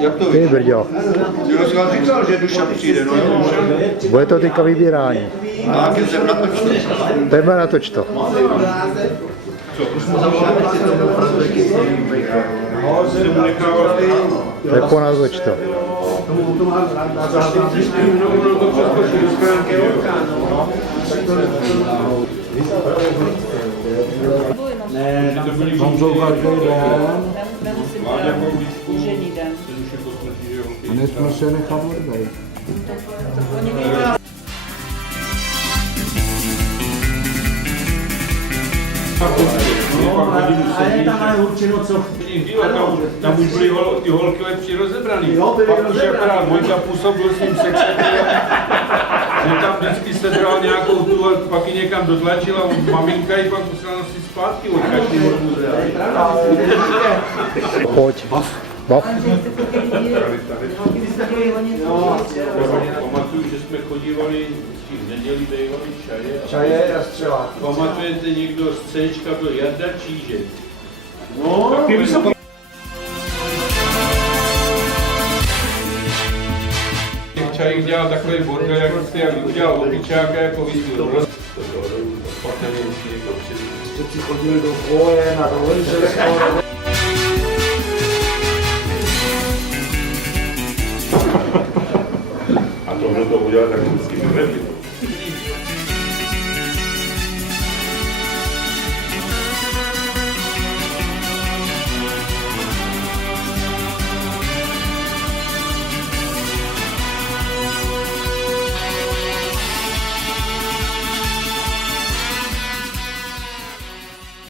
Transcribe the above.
Jak to Ty víš? brďo, Ty jsi vám říkal, že Dušan přijde, no Dušan. bude to teďka vybírání. A když jsem natočil. Jdeme natoč to. Jako natoč to. Honzou každý den. Nemusím teda kůžený den. A nesmí se nechat odbejt. Oni vědí, Ale tam máme určeno co. Tam už byly ty holky lepší rozebraný. Jo, byly Pak už rozebraný. akorát Vojta působil s tím sexem, že tam vždycky sebral nějakou tu a pak ji někam dotlačila, maminka ji pak musela nosit zpátky od každého muzea. Pojď. Bav. Pamatuju, že jsme chodívali v neděli dejvali čaje. Čaje a střela. Pamatujete někdo z Cčka byl Jarda Čížek? No, Taky vysoký. Těch čajích dělal takový bordel, jak udělal opičáka jako vysvěl. Pak nevím, jestli někdo přijde. Přeci chodili do boje, na dolenželsko. A tohle to udělal tak vždycky vylepit.